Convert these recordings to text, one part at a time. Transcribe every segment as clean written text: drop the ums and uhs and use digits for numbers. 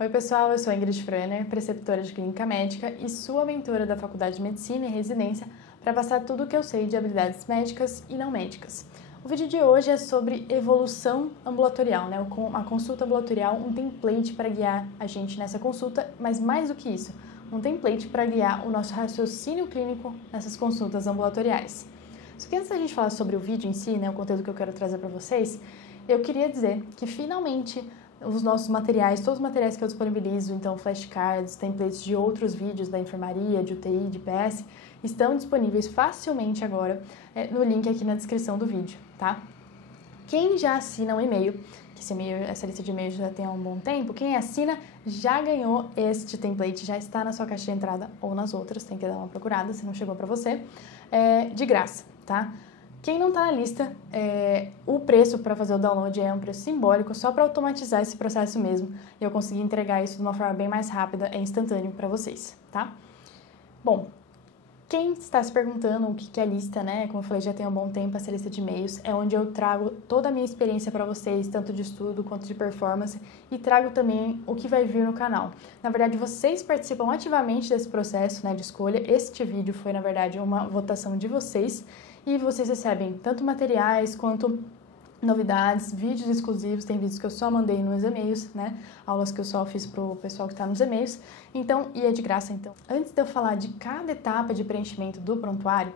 Oi pessoal, eu sou Ingrid Franer, preceptora de Clínica Médica e sua mentora da Faculdade de Medicina e Residência para passar tudo o que eu sei de habilidades médicas e não médicas. O vídeo de hoje é sobre evolução ambulatorial, a consulta ambulatorial, um template para guiar a gente nessa consulta, mas mais do que isso, um template para guiar o nosso raciocínio clínico nessas consultas ambulatoriais. Só que antes da gente falar sobre o vídeo em si, o conteúdo que eu quero trazer para vocês, eu queria dizer que finalmente os nossos materiais, todos os materiais que eu disponibilizo, então flashcards, templates de outros vídeos da enfermaria, de UTI, de PS, estão disponíveis facilmente agora no link aqui na descrição do vídeo, tá? Quem já assina um e-mail, que essa lista de e-mails já tem há um bom tempo, quem assina já ganhou este template, já está na sua caixa de entrada ou nas outras, tem que dar uma procurada se não chegou para você, de graça, tá? Quem não está na lista, o preço para fazer o download é um preço simbólico, só para automatizar esse processo mesmo e eu conseguir entregar isso de uma forma bem mais rápida e instantâneo para vocês, tá? Bom, quem está se perguntando o que é a lista, como eu falei, já tem um bom tempo essa lista de e-mails, é onde eu trago toda a minha experiência para vocês, tanto de estudo quanto de performance, e trago também o que vai vir no canal. Na verdade, vocês participam ativamente desse processo de escolha, este vídeo foi, na verdade, uma votação de vocês, e vocês recebem tanto materiais quanto novidades, vídeos exclusivos, tem vídeos que eu só mandei nos e-mails, aulas que eu só fiz pro pessoal que está nos e-mails, então, e é de graça então. Antes de eu falar de cada etapa de preenchimento do prontuário,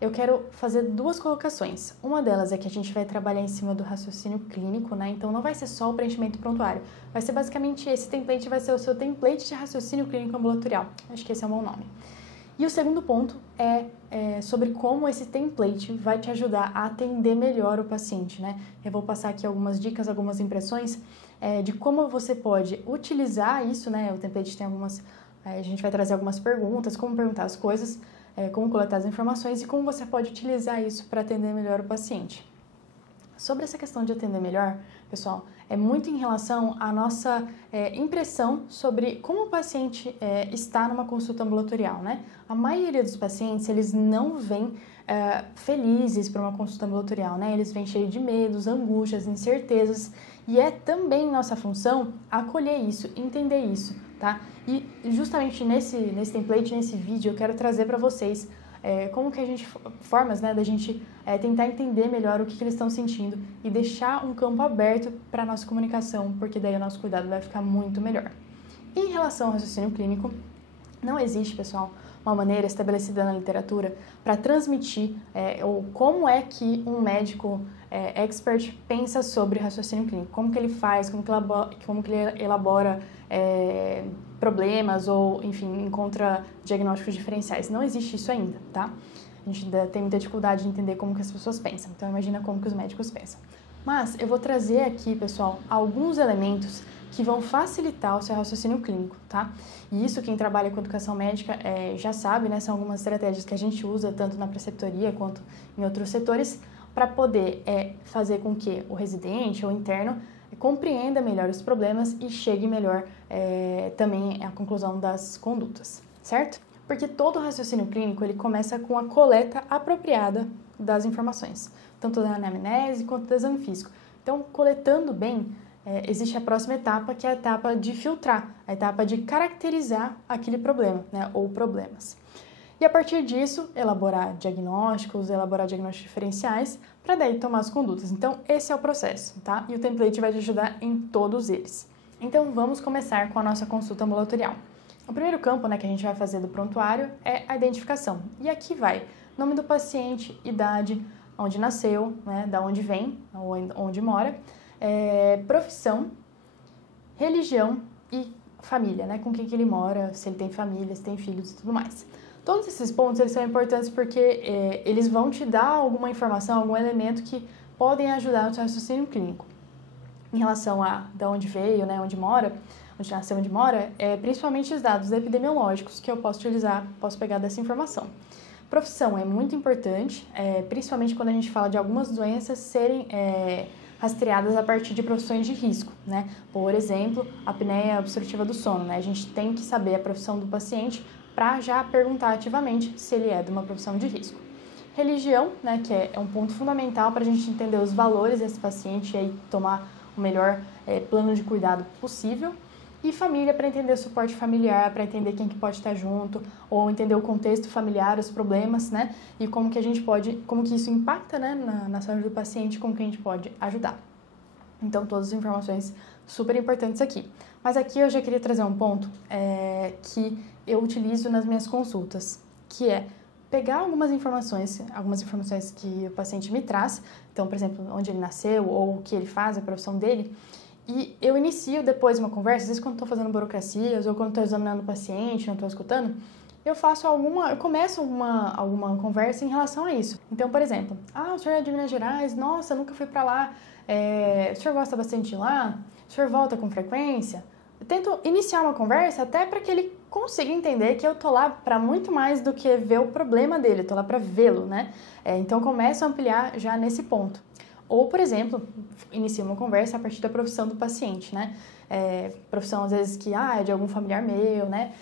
eu quero fazer duas colocações. Uma delas é que a gente vai trabalhar em cima do raciocínio clínico, então não vai ser só o preenchimento do prontuário, vai ser basicamente esse template, vai ser o seu template de raciocínio clínico ambulatorial, acho que esse é um bom nome. E o segundo ponto é sobre como esse template vai te ajudar a atender melhor o paciente, Eu vou passar aqui algumas dicas, algumas impressões de como você pode utilizar isso, O template tem a gente vai trazer algumas perguntas, como perguntar as coisas, como coletar as informações e como você pode utilizar isso para atender melhor o paciente. Sobre essa questão de atender melhor, pessoal, é muito em relação à nossa impressão sobre como o paciente está numa consulta ambulatorial, A maioria dos pacientes, eles não vêm felizes para uma consulta ambulatorial, Eles vêm cheios de medos, angústias, incertezas, e é também nossa função acolher isso, entender isso, tá? E justamente nesse template, nesse vídeo, eu quero trazer para vocês como que a gente, formas da gente tentar entender melhor o que eles estão sentindo e deixar um campo aberto para a nossa comunicação, porque daí o nosso cuidado vai ficar muito melhor. Em relação ao raciocínio clínico, não existe, pessoal, uma maneira estabelecida na literatura para transmitir ou como é que um médico expert pensa sobre raciocínio clínico, como que ele faz, como que ele elabora problemas ou, enfim, encontra diagnósticos diferenciais. Não existe isso ainda, tá? A gente ainda tem muita dificuldade de entender como que as pessoas pensam, então imagina como que os médicos pensam. Mas eu vou trazer aqui, pessoal, alguns elementos que vão facilitar o seu raciocínio clínico, tá? E isso quem trabalha com educação médica já sabe, São algumas estratégias que a gente usa tanto na preceptoria quanto em outros setores para poder fazer com que o residente ou interno compreenda melhor os problemas e chegue melhor também à conclusão das condutas, certo? Porque todo raciocínio clínico ele começa com a coleta apropriada das informações, tanto da anamnese quanto do exame físico. Então, coletando bem, existe a próxima etapa, que é a etapa de filtrar, a etapa de caracterizar aquele problema, ou problemas. E a partir disso, elaborar diagnósticos diferenciais, para daí tomar as condutas. Então, esse é o processo, tá? E o template vai te ajudar em todos eles. Então, vamos começar com a nossa consulta ambulatorial. O primeiro campo, que a gente vai fazer do prontuário é a identificação. E aqui vai nome do paciente, idade, onde nasceu, da onde vem, ou onde mora, profissão, religião e família, com quem que ele mora, se ele tem família, se tem filhos e tudo mais. Todos esses pontos eles são importantes porque eles vão te dar alguma informação, algum elemento que podem ajudar no seu raciocínio clínico. Em relação a de onde veio, onde mora, onde nasceu, onde mora, principalmente os dados epidemiológicos que eu posso utilizar, posso pegar dessa informação. Profissão é muito importante, principalmente quando a gente fala de algumas doenças serem rastreadas a partir de profissões de risco, Por exemplo, a apneia obstrutiva do sono, A gente tem que saber a profissão do paciente para já perguntar ativamente se ele é de uma profissão de risco. Religião, que é um ponto fundamental para a gente entender os valores desse paciente e aí tomar o melhor plano de cuidado possível. e família para entender o suporte familiar, para entender quem que pode estar junto, ou entender o contexto familiar, os problemas, né? E como que a gente pode, como que isso impacta, né, na saúde do paciente, como que a gente pode ajudar. Então, todas as informações super importantes aqui. Mas aqui eu já queria trazer um ponto que eu utilizo nas minhas consultas, que é pegar algumas informações que o paciente me traz, então, por exemplo, onde ele nasceu ou o que ele faz, a profissão dele, e eu inicio depois uma conversa, às vezes quando estou fazendo burocracias ou quando estou examinando o paciente, não estou escutando, eu começo alguma conversa em relação a isso. Então, por exemplo, o senhor é de Minas Gerais, nossa, nunca fui para lá, o senhor gosta bastante de lá, o senhor volta com frequência? Eu tento iniciar uma conversa até para que ele consiga entender que eu tô lá para muito mais do que ver o problema dele, eu tô lá para vê-lo, né? Então, começo a ampliar já nesse ponto. Ou, por exemplo, inicio uma conversa a partir da profissão do paciente, né? Profissão, às vezes, que é de algum familiar meu, né?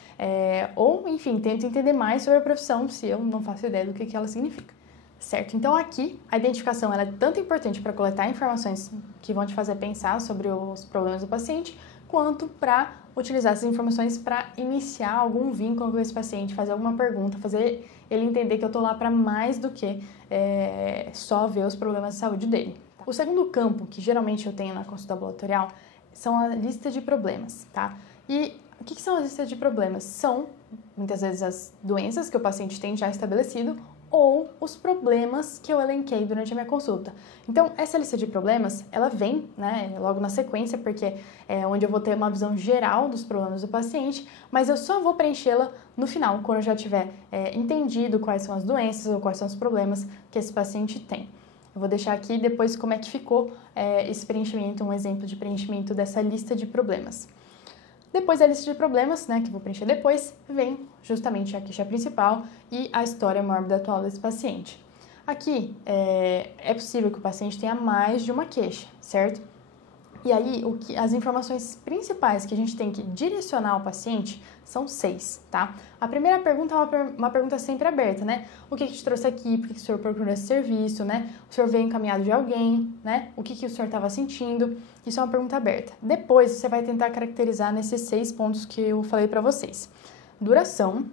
Ou, enfim, tento entender mais sobre a profissão, se eu não faço ideia do que ela significa, certo? Então, aqui, a identificação ela é tanto importante para coletar informações que vão te fazer pensar sobre os problemas do paciente, quanto para utilizar essas informações para iniciar algum vínculo com esse paciente, fazer alguma pergunta, fazer ele entender que eu estou lá para mais do que só ver os problemas de saúde dele. O segundo campo que geralmente eu tenho na consulta ambulatorial são a lista de problemas, tá? E o que são as listas de problemas? São, muitas vezes, as doenças que o paciente tem já estabelecido ou os problemas que eu elenquei durante a minha consulta. Então, essa lista de problemas, ela vem, né, logo na sequência, porque é onde eu vou ter uma visão geral dos problemas do paciente, mas eu só vou preenchê-la no final, quando eu já tiver entendido quais são as doenças ou quais são os problemas que esse paciente tem. Eu vou deixar aqui depois como é que ficou esse preenchimento, um exemplo de preenchimento dessa lista de problemas. Depois da lista de problemas, né, que eu vou preencher depois, vem justamente a queixa principal e a história mórbida atual desse paciente. Aqui, é possível que o paciente tenha mais de uma queixa, certo? E aí, as informações principais que a gente tem que direcionar ao paciente são 6, tá? A primeira pergunta é uma pergunta sempre aberta, né? O que te trouxe aqui? Por que o senhor procurou esse serviço, né? O senhor veio encaminhado de alguém, né? O que o senhor estava sentindo? Isso é uma pergunta aberta. Depois, você vai tentar caracterizar nesses 6 pontos que eu falei para vocês. Duração,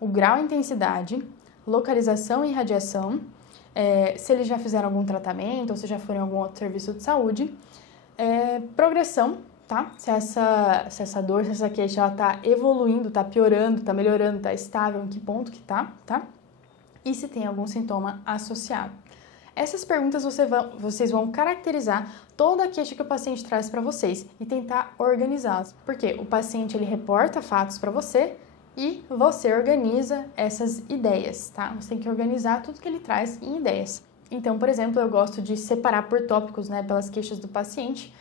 o grau e intensidade, localização e radiação, se eles já fizeram algum tratamento ou se já foram em algum outro serviço de saúde, progressão, tá? Se essa dor, se essa queixa, ela tá evoluindo, tá piorando, tá melhorando, tá estável, em que ponto que tá? E se tem algum sintoma associado. Essas perguntas vocês vão caracterizar toda a queixa que o paciente traz para vocês e tentar organizá-las. Porque o paciente, ele reporta fatos para você e você organiza essas ideias, tá? Você tem que organizar tudo que ele traz em ideias. Então, por exemplo, eu gosto de separar por tópicos, né, pelas queixas do paciente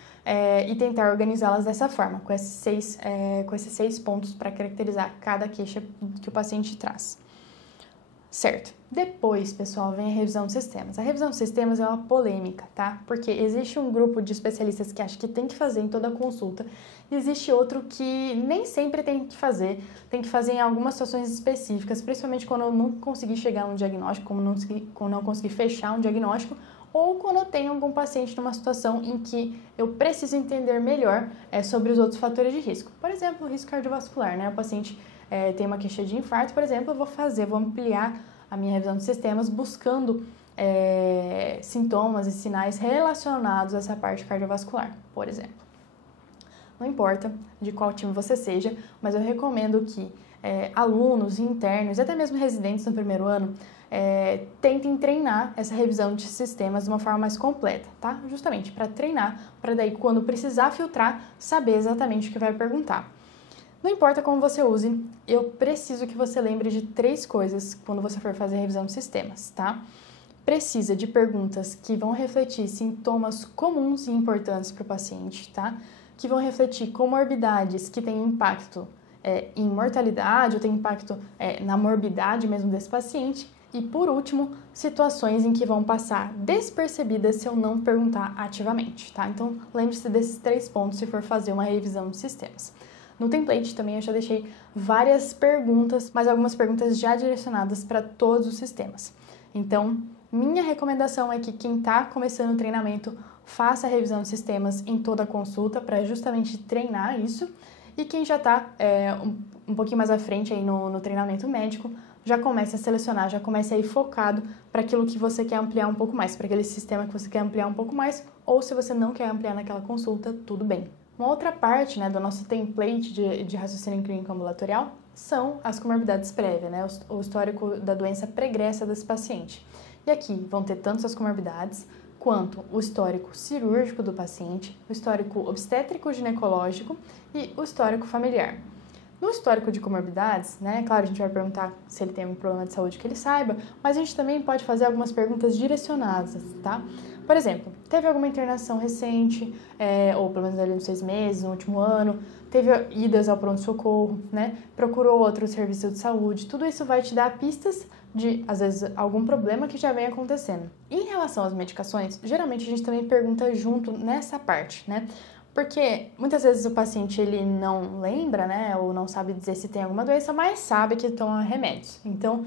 e tentar organizá-las dessa forma, com esses 6 pontos para caracterizar cada queixa que o paciente traz. Certo. Depois, pessoal, vem a revisão de sistemas. A revisão de sistemas é uma polêmica, tá? Porque existe um grupo de especialistas que acha que tem que fazer em toda a consulta e existe outro que nem sempre tem que fazer em algumas situações específicas, principalmente quando eu não consegui chegar a um diagnóstico, quando não consegui fechar um diagnóstico, ou quando eu tenho algum paciente numa situação em que eu preciso entender melhor sobre os outros fatores de risco. Por exemplo, o risco cardiovascular, né? O paciente tem uma queixa de infarto, por exemplo, eu vou ampliar a minha revisão de sistemas buscando sintomas e sinais relacionados a essa parte cardiovascular, por exemplo. Não importa de qual time você seja, mas eu recomendo que alunos, internos e até mesmo residentes no primeiro ano tentem treinar essa revisão de sistemas de uma forma mais completa, tá? Justamente para treinar, para daí quando precisar filtrar, saber exatamente o que vai perguntar. Não importa como você use, eu preciso que você lembre de 3 coisas quando você for fazer a revisão de sistemas, tá? Precisa de perguntas que vão refletir sintomas comuns e importantes para o paciente, tá? Que vão refletir comorbidades que têm impacto em mortalidade ou têm impacto na morbidade mesmo desse paciente. E, por último, situações em que vão passar despercebidas se eu não perguntar ativamente, tá? Então, lembre-se desses 3 pontos se for fazer uma revisão de sistemas. No template também eu já deixei várias perguntas, mas algumas perguntas já direcionadas para todos os sistemas. Então, minha recomendação é que quem está começando o treinamento faça a revisão de sistemas em toda a consulta para justamente treinar isso. E quem já está um pouquinho mais à frente aí no treinamento médico, já comece a selecionar, já comece a ir focado para aquilo que você quer ampliar um pouco mais, para aquele sistema que você quer ampliar um pouco mais, ou se você não quer ampliar naquela consulta, tudo bem. Uma outra parte, né, do nosso template de raciocínio clínico ambulatorial são as comorbidades prévias, né, o histórico da doença pregressa desse paciente. E aqui vão ter tanto as comorbidades, quanto o histórico cirúrgico do paciente, o histórico obstétrico-ginecológico e o histórico familiar. No histórico de comorbidades, né, claro, a gente vai perguntar se ele tem algum problema de saúde que ele saiba, mas a gente também pode fazer algumas perguntas direcionadas, tá? Por exemplo, teve alguma internação recente, ou pelo menos ali nos 6 meses, no último ano, teve idas ao pronto-socorro, né? Procurou outro serviço de saúde, tudo isso vai te dar pistas de, às vezes, algum problema que já vem acontecendo. Em relação às medicações, geralmente a gente também pergunta junto nessa parte, né? Porque muitas vezes o paciente ele não lembra, né, ou não sabe dizer se tem alguma doença, mas sabe que toma remédios. Então,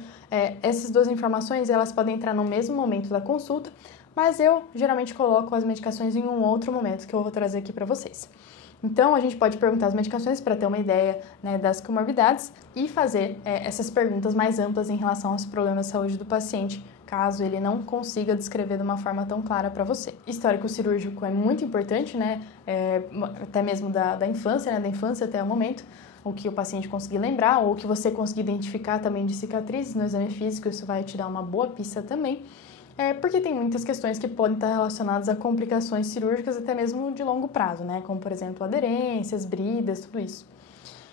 essas duas informações elas podem entrar no mesmo momento da consulta, mas eu geralmente coloco as medicações em um outro momento que eu vou trazer aqui para vocês. Então, a gente pode perguntar as medicações para ter uma ideia, né, das comorbidades e fazer essas perguntas mais amplas em relação aos problemas de saúde do paciente, caso ele não consiga descrever de uma forma tão clara para você. Histórico cirúrgico é muito importante, né, até mesmo da infância, né, da infância até o momento, o que o paciente conseguir lembrar, ou que você conseguir identificar também de cicatrizes no exame físico, isso vai te dar uma boa pista também. Porque tem muitas questões que podem estar relacionadas a complicações cirúrgicas até mesmo de longo prazo, né? Como, por exemplo, aderências, bridas, tudo isso.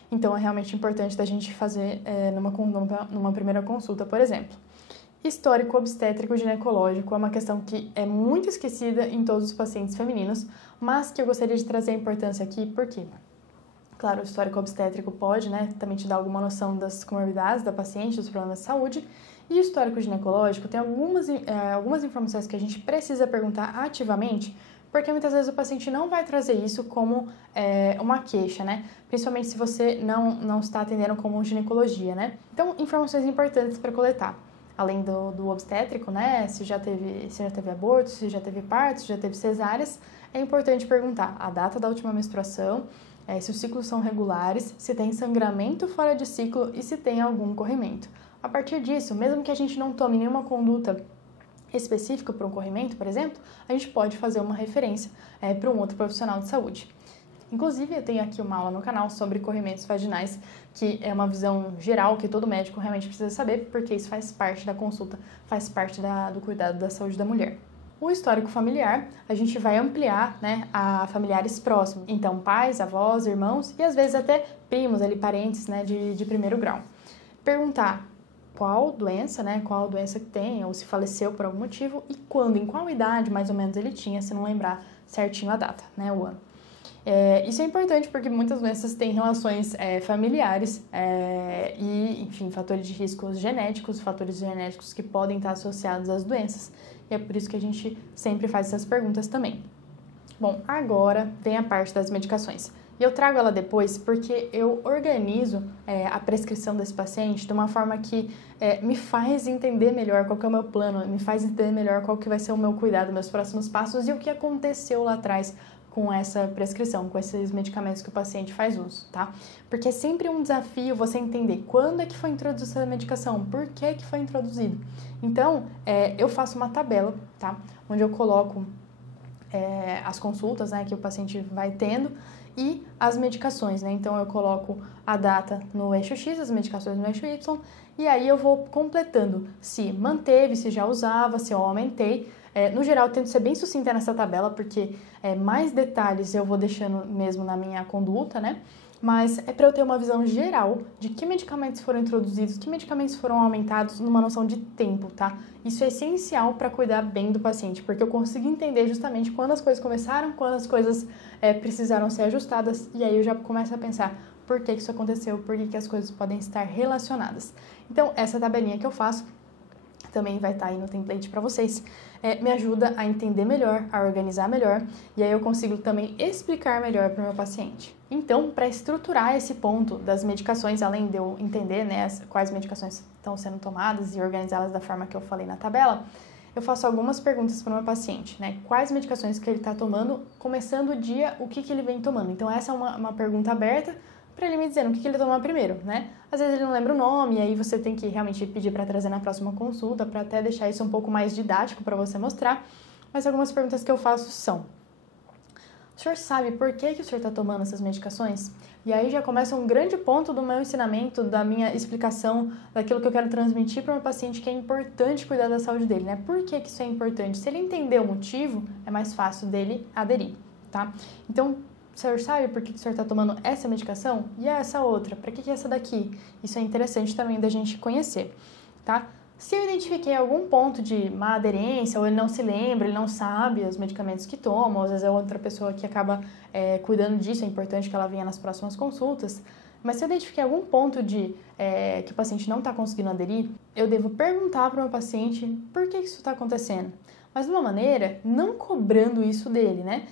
Então, é realmente importante da gente fazer numa primeira consulta, por exemplo. Histórico obstétrico ginecológico é uma questão que é muito esquecida em todos os pacientes femininos, mas que eu gostaria de trazer a importância aqui, porque, claro, o histórico obstétrico pode, né, também te dar alguma noção das comorbidades da paciente, dos problemas de saúde. E o histórico ginecológico tem algumas informações que a gente precisa perguntar ativamente, porque muitas vezes o paciente não vai trazer isso como uma queixa, né? Principalmente se você não está atendendo como ginecologia, né? Então, informações importantes para coletar. Além do obstétrico, né? Se já teve aborto, se já teve parto, se já teve cesáreas, é importante perguntar a data da última menstruação, se os ciclos são regulares, se tem sangramento fora de ciclo e se tem algum corrimento. A partir disso, mesmo que a gente não tome nenhuma conduta específica para um corrimento, por exemplo, a gente pode fazer uma referência para um outro profissional de saúde. Inclusive, eu tenho aqui uma aula no canal sobre corrimentos vaginais, que é uma visão geral que todo médico realmente precisa saber, porque isso faz parte da consulta, faz parte do cuidado da saúde da mulher. O histórico familiar, a gente vai ampliar, né, a familiares próximos, então pais, avós, irmãos e às vezes até primos, ali, parentes, né, de primeiro grau. Perguntar qual doença, né, qual doença que tem, ou se faleceu por algum motivo, e quando, em qual idade mais ou menos ele tinha, se não lembrar certinho a data, né, o ano. Isso é importante porque muitas doenças têm relações familiares e, enfim, fatores de risco genéticos, fatores genéticos que podem estar associados às doenças, e é por isso que a gente sempre faz essas perguntas também. Bom, agora vem a parte das medicações. E eu trago ela depois porque eu organizo a prescrição desse paciente de uma forma que me faz entender melhor qual que é o meu plano, me faz entender melhor qual que vai ser o meu cuidado, meus próximos passos e o que aconteceu lá atrás com essa prescrição, com esses medicamentos que o paciente faz uso, tá? Porque é sempre um desafio você entender quando é que foi introduzida essa medicação, por que que foi introduzido. Então, eu faço uma tabela, tá? Onde eu coloco as consultas, né, que o paciente vai tendo e as medicações, né? Então, eu coloco a data no eixo X, as medicações no eixo Y, e aí eu vou completando se manteve, se já usava, se eu aumentei. No geral, eu tento ser bem sucinta nessa tabela, porque mais detalhes eu vou deixando mesmo na minha conduta, né? Mas é para eu ter uma visão geral de que medicamentos foram introduzidos, que medicamentos foram aumentados, numa noção de tempo, tá? Isso é essencial para cuidar bem do paciente, porque eu consigo entender justamente quando as coisas começaram, quando as coisas precisaram ser ajustadas, e aí eu já começo a pensar por que isso aconteceu, por que as coisas podem estar relacionadas. Então, essa tabelinha que eu faço também vai estar aí no template para vocês, me ajuda a entender melhor, a organizar melhor, e aí eu consigo também explicar melhor para o meu paciente. Então, para estruturar esse ponto das medicações, além de eu entender, né, quais medicações estão sendo tomadas e organizá-las da forma que eu falei na tabela, eu faço algumas perguntas para o meu paciente, né? Quais medicações que ele está tomando, começando o dia, o que ele vem tomando. Então, essa é uma pergunta aberta, para ele me dizer o que ele tomar primeiro, né? Às vezes ele não lembra o nome, e aí você tem que realmente pedir para trazer na próxima consulta, para até deixar isso um pouco mais didático para você mostrar. Mas algumas perguntas que eu faço são: o senhor sabe por que o senhor está tomando essas medicações? E aí já começa um grande ponto do meu ensinamento, da minha explicação, daquilo que eu quero transmitir para o meu paciente, que é importante cuidar da saúde dele, né? Por que isso é importante? Se ele entender o motivo, é mais fácil dele aderir, tá? Então, o senhor sabe por que o senhor está tomando essa medicação? E essa outra? Para que é essa daqui? Isso é interessante também da gente conhecer, tá? Se eu identifiquei algum ponto de má aderência, ou ele não se lembra, ele não sabe os medicamentos que toma, ou às vezes é outra pessoa que acaba cuidando disso, é importante que ela venha nas próximas consultas, mas se eu identifiquei algum ponto de que o paciente não está conseguindo aderir, eu devo perguntar para o meu paciente por que isso está acontecendo, mas de uma maneira não cobrando isso dele, né?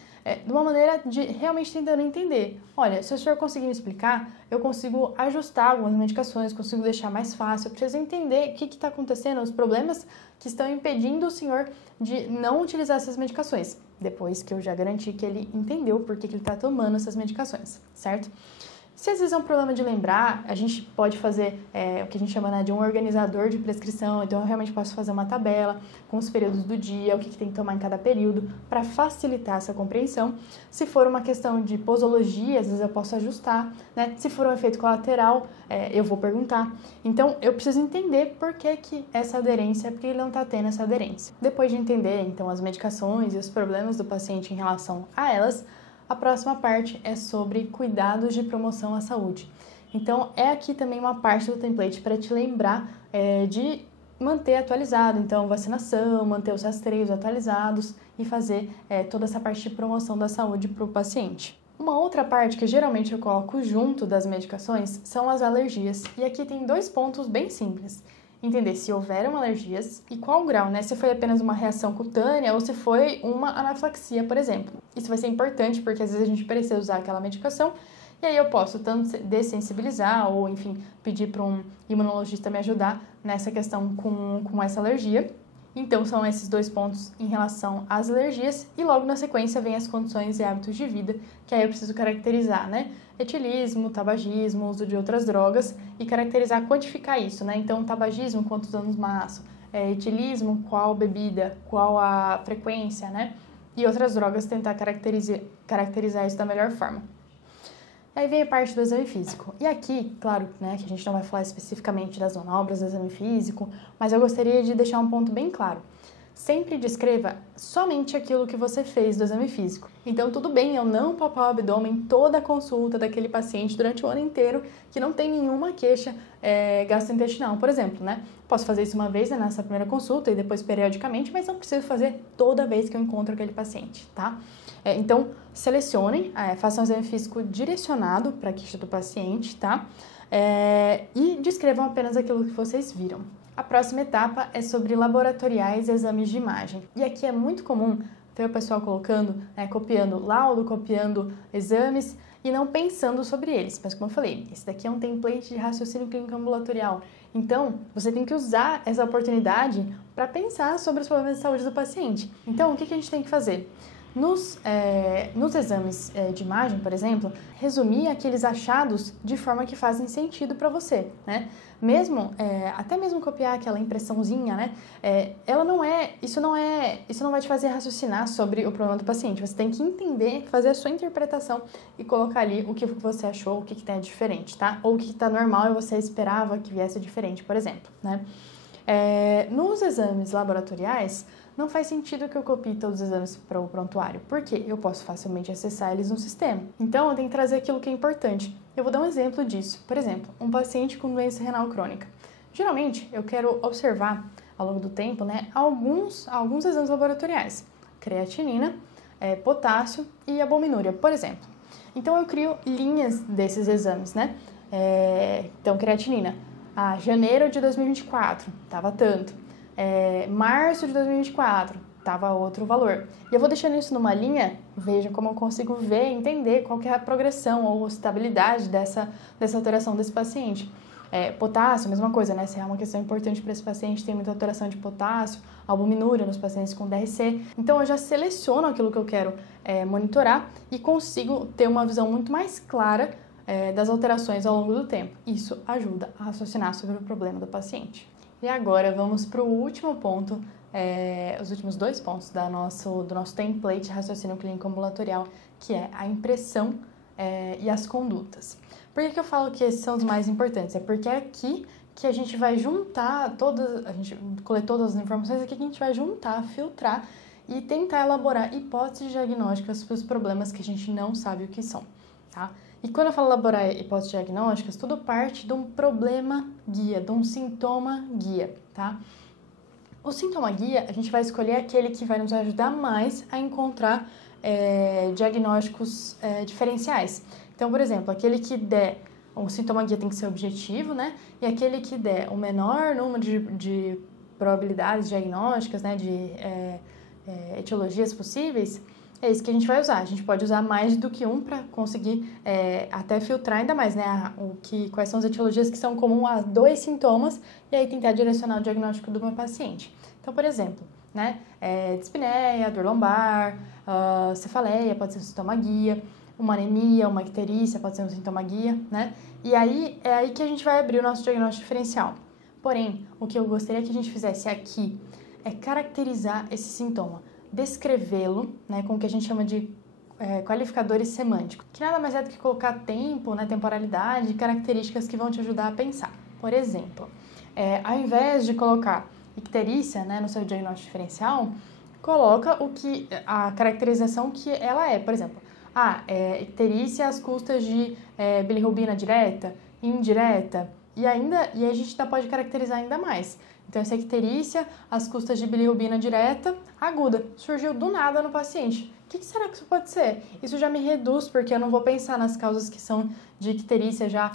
De uma maneira de realmente tentando entender. Olha, se o senhor conseguir me explicar, eu consigo ajustar algumas medicações, consigo deixar mais fácil. Eu preciso entender o que está acontecendo, os problemas que estão impedindo o senhor de não utilizar essas medicações, depois que eu já garanti que ele entendeu por que ele está tomando essas medicações, certo? Se às vezes é um problema de lembrar, a gente pode fazer o que a gente chama, né, de um organizador de prescrição. Então eu realmente posso fazer uma tabela com os períodos do dia, o que tem que tomar em cada período, para facilitar essa compreensão. Se for uma questão de posologia, às vezes eu posso ajustar, né? Se for um efeito colateral, eu vou perguntar. Então eu preciso entender por que essa aderência, porque ele não está tendo essa aderência. Depois de entender então as medicações e os problemas do paciente em relação a elas, a próxima parte é sobre cuidados de promoção à saúde. Então, é aqui também uma parte do template para te lembrar de manter atualizado. Então, vacinação, manter os rastreios atualizados e fazer toda essa parte de promoção da saúde para o paciente. Uma outra parte que geralmente eu coloco junto das medicações são as alergias. E aqui tem 2 pontos bem simples. Entender se houveram alergias e qual o grau, né? Se foi apenas uma reação cutânea ou se foi uma anafilaxia, por exemplo. Isso vai ser importante porque às vezes a gente precisa usar aquela medicação e aí eu posso tanto dessensibilizar ou, enfim, pedir para um imunologista me ajudar nessa questão com essa alergia. Então, são esses 2 pontos em relação às alergias e logo na sequência vem as condições e hábitos de vida, que aí eu preciso caracterizar, né? Etilismo, tabagismo, uso de outras drogas e caracterizar, quantificar isso, né? Então, tabagismo, quantos anos maço, etilismo, qual bebida, qual a frequência, né? E outras drogas, tentar caracterizar isso da melhor forma. Aí vem a parte do exame físico. E aqui, claro, né, que a gente não vai falar especificamente das manobras do exame físico, mas eu gostaria de deixar um ponto bem claro. Sempre descreva somente aquilo que você fez do exame físico. Então, tudo bem eu não palpar o abdômen toda a consulta daquele paciente durante o ano inteiro que não tem nenhuma queixa gastrointestinal, por exemplo, né? Posso fazer isso uma vez, né, nessa primeira consulta e depois periodicamente, mas não preciso fazer toda vez que eu encontro aquele paciente, tá? Então, selecionem, façam um exame físico direcionado para a queixa do paciente, tá? E descrevam apenas aquilo que vocês viram. A próxima etapa é sobre laboratoriais e exames de imagem. E aqui é muito comum ter o pessoal colocando, copiando laudo, copiando exames e não pensando sobre eles. Mas como eu falei, esse daqui é um template de raciocínio clínico ambulatorial. Então, você tem que usar essa oportunidade para pensar sobre os problemas de saúde do paciente. Então, o que a gente tem que fazer? Nos exames de imagem, por exemplo, resumir aqueles achados de forma que fazem sentido para você, né? Até mesmo copiar aquela impressãozinha, né? Isso não vai te fazer raciocinar sobre o problema do paciente. Você tem que entender, fazer a sua interpretação e colocar ali o que você achou, o que está diferente, tá? Ou o que está normal e você esperava que viesse diferente, por exemplo, né? Nos exames laboratoriais, não faz sentido que eu copie todos os exames para o prontuário, porque eu posso facilmente acessar eles no sistema. Então, eu tenho que trazer aquilo que é importante. Eu vou dar um exemplo disso. Por exemplo, um paciente com doença renal crônica. Geralmente, eu quero observar, ao longo do tempo, né, alguns exames laboratoriais. Creatinina, potássio e albuminúria, por exemplo. Então, eu crio linhas desses exames, né? Então, creatinina. Janeiro de 2024, estava tanto. Março de 2024, estava outro valor. E eu vou deixando isso numa linha, veja como eu consigo ver e entender qual que é a progressão ou estabilidade dessa alteração desse paciente. Potássio, mesma coisa, né? Se é uma questão importante para esse paciente, tem muita alteração de potássio, albuminúria nos pacientes com DRC. Então, eu já seleciono aquilo que eu quero monitorar e consigo ter uma visão muito mais clara das alterações ao longo do tempo. Isso ajuda a raciocinar sobre o problema do paciente. E agora vamos para o último ponto, os últimos 2 pontos do nosso template de raciocínio clínico ambulatorial, que é a impressão e as condutas. Por que eu falo que esses são os mais importantes? É porque é aqui que a gente vai juntar a gente coletou todas as informações, aqui que a gente vai juntar, filtrar e tentar elaborar hipóteses diagnósticas para os problemas que a gente não sabe o que são, tá? E quando eu falo elaborar hipóteses diagnósticas, tudo parte de um problema guia, de um sintoma guia, tá? O sintoma guia, a gente vai escolher aquele que vai nos ajudar mais a encontrar diagnósticos diferenciais. Então, por exemplo, aquele que der, o sintoma guia tem que ser objetivo, né? E aquele que der o menor número de probabilidades diagnósticas, né? De etiologias possíveis, é isso que a gente vai usar. A gente pode usar mais do que um para conseguir até filtrar ainda mais, né? Quais são as etiologias que são comuns a 2 sintomas e aí tentar direcionar o diagnóstico do meu paciente. Então, por exemplo, né? Dispneia, dor lombar, cefaleia pode ser um sintoma guia, uma anemia, uma icterícia pode ser um sintoma guia, né? E aí é aí que a gente vai abrir o nosso diagnóstico diferencial. Porém, o que eu gostaria que a gente fizesse aqui é caracterizar esse sintoma, descrevê-lo, né, com o que a gente chama de qualificadores semânticos, que nada mais é do que colocar tempo, né, temporalidade, características que vão te ajudar a pensar. Por exemplo, ao invés de colocar icterícia, né, no seu diagnóstico diferencial, coloca a caracterização que ela é. Por exemplo, icterícia às custas de bilirrubina direta, indireta, e a gente ainda pode caracterizar ainda mais. Então, essa icterícia às custas de bilirrubina direta aguda, surgiu do nada no paciente. O que será que isso pode ser? Isso já me reduz, porque eu não vou pensar nas causas que são de icterícia já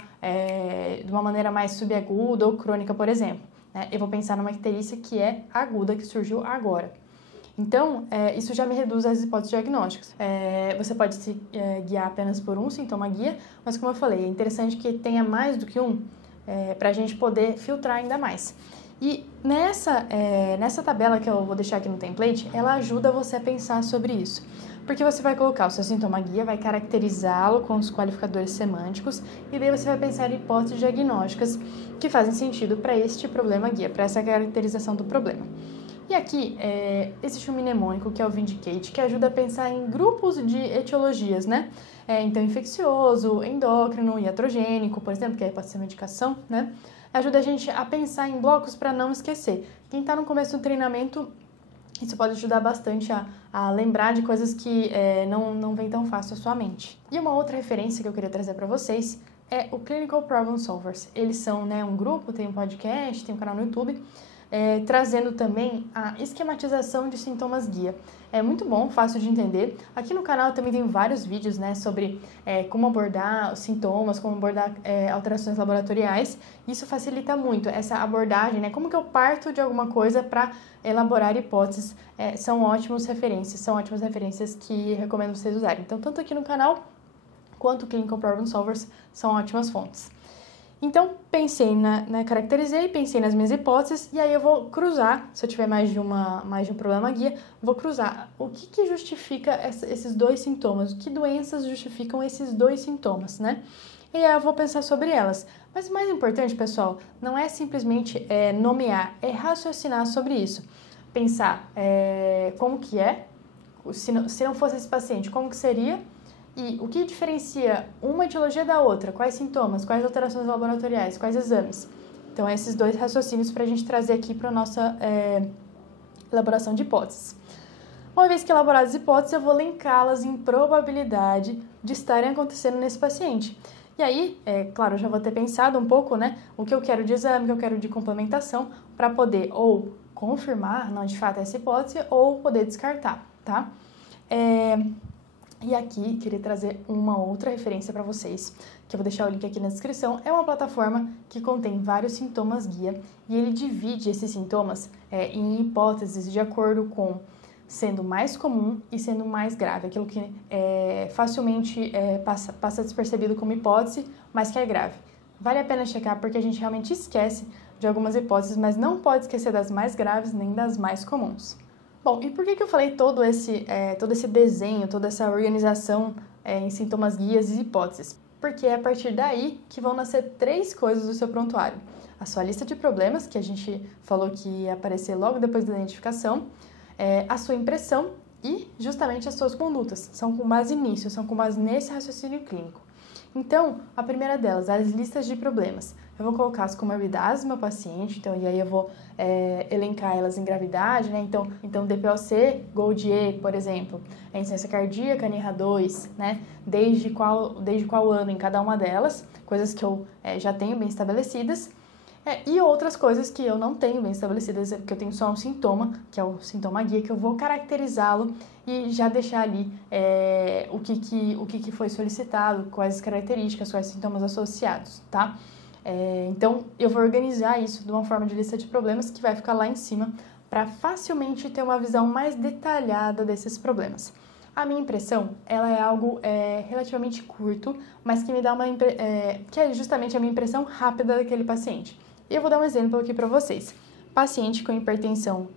de uma maneira mais subaguda ou crônica, por exemplo, né? Eu vou pensar numa icterícia que é aguda, que surgiu agora. Então, isso já me reduz as hipóteses diagnósticas. Você pode se guiar apenas por um sintoma guia, mas como eu falei, é interessante que tenha mais do que um, para a gente poder filtrar ainda mais. E nessa tabela que eu vou deixar aqui no template, ela ajuda você a pensar sobre isso. Porque você vai colocar o seu sintoma guia, vai caracterizá-lo com os qualificadores semânticos, e daí você vai pensar em hipóteses diagnósticas que fazem sentido para este problema guia, para essa caracterização do problema. E aqui existe um mnemônico, que é o Vindicate, que ajuda a pensar em grupos de etiologias, né? Então, infeccioso, endócrino, iatrogênico, por exemplo, que aí pode ser medicação, né? Ajuda a gente a pensar em blocos para não esquecer. Quem está no começo do treinamento, isso pode ajudar bastante a lembrar de coisas que não vem tão fácil à sua mente. E uma outra referência que eu queria trazer para vocês é o Clinical Problem Solvers. Eles são um grupo, tem um podcast, tem um canal no YouTube, trazendo também a esquematização de sintomas guia. É muito bom, fácil de entender. Aqui no canal também tem vários vídeos, né, sobre como abordar os sintomas, como abordar alterações laboratoriais. Isso facilita muito essa abordagem, né, como que eu parto de alguma coisa para elaborar hipóteses. São ótimas referências que recomendo vocês usarem. Então, tanto aqui no canal quanto o Clinical Problem Solvers são ótimas fontes. Então, caracterizei, pensei nas minhas hipóteses e aí eu vou cruzar, se eu tiver mais de um problema guia, vou cruzar o que justifica esses 2 sintomas, que doenças justificam esses 2 sintomas, né? E aí eu vou pensar sobre elas. Mas o mais importante, pessoal, não é simplesmente nomear, é raciocinar sobre isso. Pensar como que se não fosse esse paciente, como que seria? E o que diferencia uma etiologia da outra? Quais sintomas? Quais alterações laboratoriais? Quais exames? Então, esses 2 raciocínios para a gente trazer aqui para a nossa elaboração de hipóteses. Uma vez que elaboradas as hipóteses, eu vou linká-las em probabilidade de estarem acontecendo nesse paciente. E aí, claro, eu já vou ter pensado um pouco, né, o que eu quero de exame, o que eu quero de complementação, para poder ou confirmar, não, de fato, essa hipótese, ou poder descartar, tá? E aqui, queria trazer uma outra referência para vocês, que eu vou deixar o link aqui na descrição. É uma plataforma que contém vários sintomas guia e ele divide esses sintomas em hipóteses de acordo com sendo mais comum e sendo mais grave, aquilo que facilmente passa despercebido como hipótese, mas que é grave. Vale a pena checar porque a gente realmente esquece de algumas hipóteses, mas não pode esquecer das mais graves nem das mais comuns. Bom, e por que eu falei todo esse desenho, toda essa organização em sintomas guias e hipóteses? porque é a partir daí que vão nascer 3 coisas do seu prontuário. A sua lista de problemas, que a gente falou que ia aparecer logo depois da identificação, a sua impressão e justamente as suas condutas. São com base nisso, são com base nesse raciocínio clínico. Então, a primeira delas, as listas de problemas. Eu vou colocar as comorbidades do meu paciente, então, e aí eu vou elencar elas em gravidade, né? Então DPOC, GOLD, por exemplo, a insuficiência cardíaca, NIRA2, né? Desde qual ano em cada uma delas, coisas que eu já tenho bem estabelecidas. E outras coisas que eu não tenho bem estabelecidas, porque eu tenho só um sintoma, que é o sintoma guia, que eu vou caracterizá-lo e já deixar ali o que foi solicitado, quais características, quais sintomas associados, tá? Então, eu vou organizar isso de uma forma de lista de problemas que vai ficar lá em cima para facilmente ter uma visão mais detalhada desses problemas. A minha impressão, ela é algo relativamente curto, mas que me dá que é justamente a minha impressão rápida daquele paciente. E eu vou dar um exemplo aqui para vocês. Paciente com hipertensão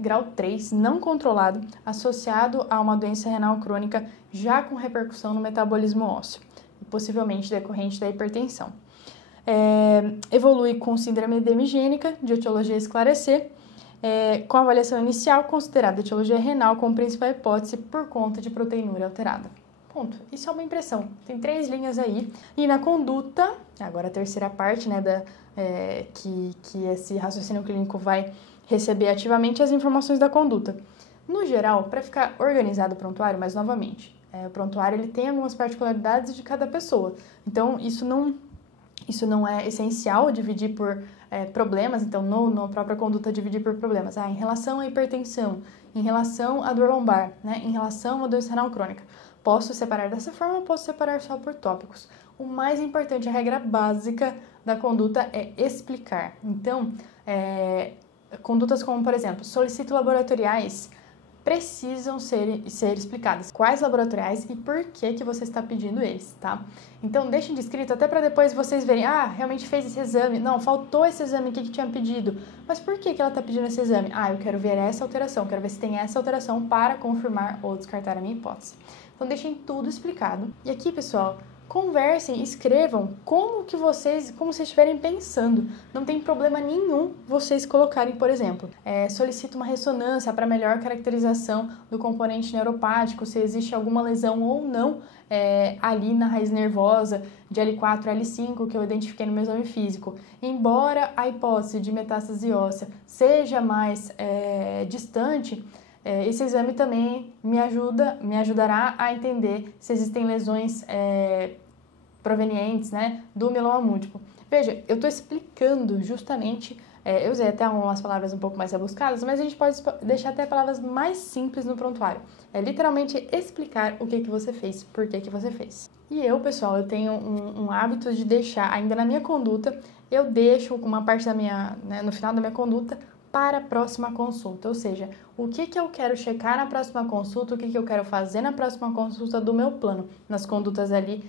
grau 3, não controlado, associado a uma doença renal crônica já com repercussão no metabolismo ósseo, possivelmente decorrente da hipertensão. Evolui com síndrome edemigênica, de etiologia esclarecer, com avaliação inicial considerada etiologia renal como principal hipótese por conta de proteinúria alterada. Ponto. Isso é uma impressão. Tem 3 linhas aí. E na conduta, agora a terceira parte, né, que esse raciocínio clínico vai receber ativamente as informações da conduta. No geral, para ficar organizado o prontuário, mas novamente, o prontuário ele tem algumas particularidades de cada pessoa. Então, isso não é essencial dividir por problemas, então na própria conduta dividir por problemas. Em relação à hipertensão, em relação à dor lombar, né, em relação a uma doença renal crônica. Posso separar dessa forma ou posso separar só por tópicos. O mais importante, a regra básica da conduta é explicar. Então, condutas como, por exemplo, solicito laboratoriais precisam ser explicadas. Quais laboratoriais e por que você está pedindo eles, tá? Então, deixem de escrito até para depois vocês verem, realmente fez esse exame, não, faltou esse exame, o que tinha pedido? Mas por que ela está pedindo esse exame? Eu quero ver essa alteração, quero ver se tem essa alteração para confirmar ou descartar a minha hipótese. Então, deixem tudo explicado. E aqui, pessoal, conversem, escrevam como vocês estiverem pensando. Não tem problema nenhum vocês colocarem, por exemplo, solicito uma ressonância para melhor caracterização do componente neuropático, se existe alguma lesão ou não ali na raiz nervosa de L4 e L5 que eu identifiquei no meu exame físico. Embora a hipótese de metástase óssea seja mais distante, esse exame também me ajudará a entender se existem lesões provenientes, né, do mieloma múltiplo. Veja, eu estou explicando justamente, eu usei até umas palavras um pouco mais rebuscadas, mas a gente pode deixar até palavras mais simples no prontuário. É literalmente explicar o que você fez, por que você fez. E eu, pessoal, eu tenho um hábito de deixar, ainda na minha conduta, eu deixo uma parte da minha, no final da minha conduta, para a próxima consulta, ou seja, o que eu quero checar na próxima consulta, o que eu quero fazer na próxima consulta do meu plano. Nas condutas ali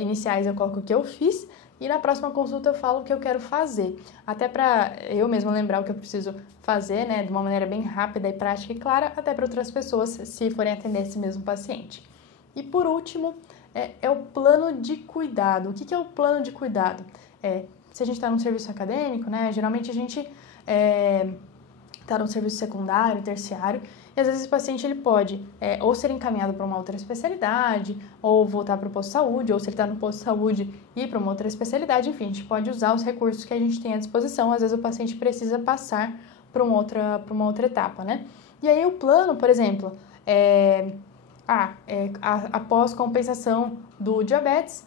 iniciais eu coloco o que eu fiz e na próxima consulta eu falo o que eu quero fazer. Até para eu mesma lembrar o que eu preciso fazer, né, de uma maneira bem rápida e prática e clara, até para outras pessoas se forem atender esse mesmo paciente. E por último, é o plano de cuidado. O que é o plano de cuidado? Se a gente está num serviço acadêmico, né, geralmente a gente está no serviço secundário, terciário, e às vezes esse paciente ele pode ou ser encaminhado para uma outra especialidade, ou voltar para o posto de saúde, ou se ele está no posto de saúde, ir para uma outra especialidade, enfim, a gente pode usar os recursos que a gente tem à disposição, às vezes o paciente precisa passar para uma outra etapa, né? E aí o plano, por exemplo, após compensação do diabetes,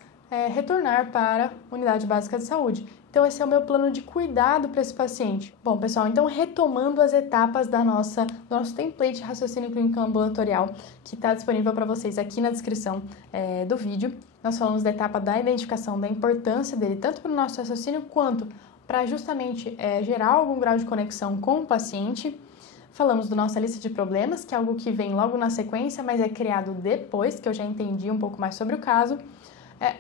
retornar para a unidade básica de saúde. Então, esse é o meu plano de cuidado para esse paciente. Bom, pessoal, então retomando as etapas do nosso template de raciocínio clínico ambulatorial, que está disponível para vocês aqui na descrição do vídeo. Nós falamos da etapa da identificação, da importância dele, tanto para o nosso raciocínio, quanto para justamente gerar algum grau de conexão com o paciente. Falamos da nossa lista de problemas, que é algo que vem logo na sequência, mas é criado depois, que eu já entendi um pouco mais sobre o caso.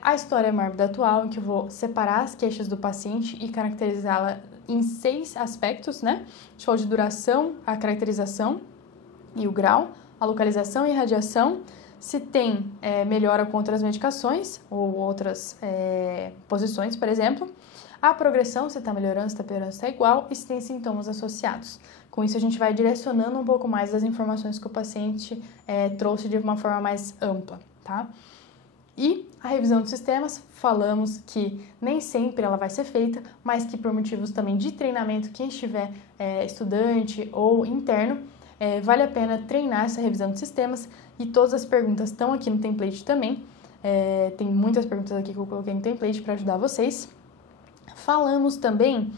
A história mórbida atual, em que eu vou separar as queixas do paciente e caracterizá-la em 6 aspectos, né? Show de duração, a caracterização e o grau, a localização e irradiação, se tem melhora com outras medicações ou outras posições, por exemplo, a progressão, se está melhorando, se está piorando, se está igual, e se tem sintomas associados. Com isso, a gente vai direcionando um pouco mais das informações que o paciente trouxe de uma forma mais ampla, tá? E a revisão dos sistemas, falamos que nem sempre ela vai ser feita, mas que por motivos também de treinamento, quem estiver estudante ou interno, vale a pena treinar essa revisão de sistemas, e todas as perguntas estão aqui no template também. Tem muitas perguntas aqui que eu coloquei no template para ajudar vocês. Falamos também,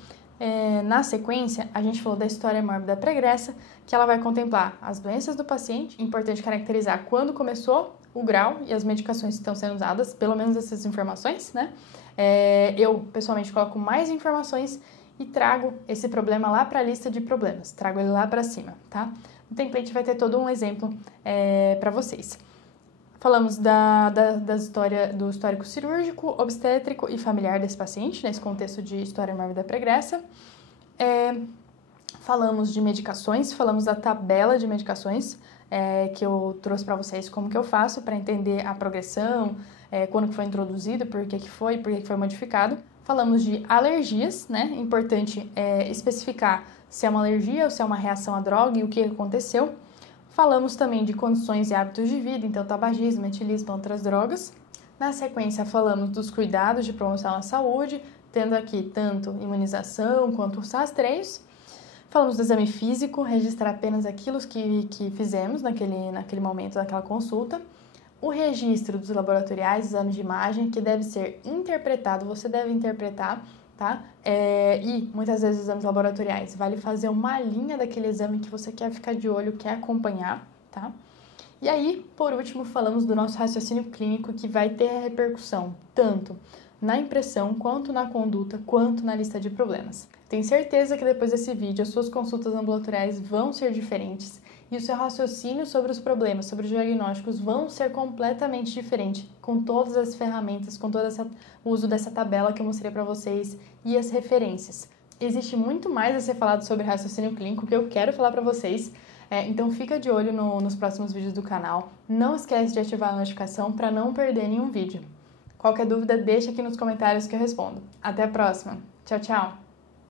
na sequência, a gente falou da história mórbida pregressa, que ela vai contemplar as doenças do paciente, importante caracterizar quando começou, o grau e as medicações que estão sendo usadas, pelo menos essas informações, né? Eu, pessoalmente, coloco mais informações e trago esse problema lá para a lista de problemas, trago ele lá para cima, tá? No template vai ter todo um exemplo para vocês. Falamos do histórico cirúrgico, obstétrico e familiar desse paciente, nesse contexto de história mórbida pregressa. Falamos de medicações, falamos da tabela de medicações que eu trouxe para vocês, como que eu faço para entender a progressão, quando que foi introduzido, por que foi modificado. Falamos de alergias, né? Importante especificar se é uma alergia ou se é uma reação à droga e o que aconteceu. Falamos também de condições e hábitos de vida, então tabagismo, etilismo, outras drogas. Na sequência, falamos dos cuidados de promoção à saúde, tendo aqui tanto imunização quanto os rastreios. Falamos do exame físico, registrar apenas aquilo que fizemos naquele momento daquela consulta. O registro dos laboratoriais, exames de imagem, que deve ser interpretado, você deve interpretar, tá? E muitas vezes exames laboratoriais, vale fazer uma linha daquele exame que você quer ficar de olho, quer acompanhar, tá? E aí, por último, falamos do nosso raciocínio clínico, que vai ter a repercussão tanto na impressão, quanto na conduta, quanto na lista de problemas. Tenho certeza que depois desse vídeo as suas consultas ambulatoriais vão ser diferentes e o seu raciocínio sobre os problemas, sobre os diagnósticos vão ser completamente diferente com todas as ferramentas, com todo o uso dessa tabela que eu mostrei para vocês e as referências. Existe muito mais a ser falado sobre raciocínio clínico que eu quero falar para vocês, então fica de olho nos próximos vídeos do canal. Não esquece de ativar a notificação para não perder nenhum vídeo. Qualquer dúvida, deixa aqui nos comentários que eu respondo. Até a próxima. Tchau, tchau!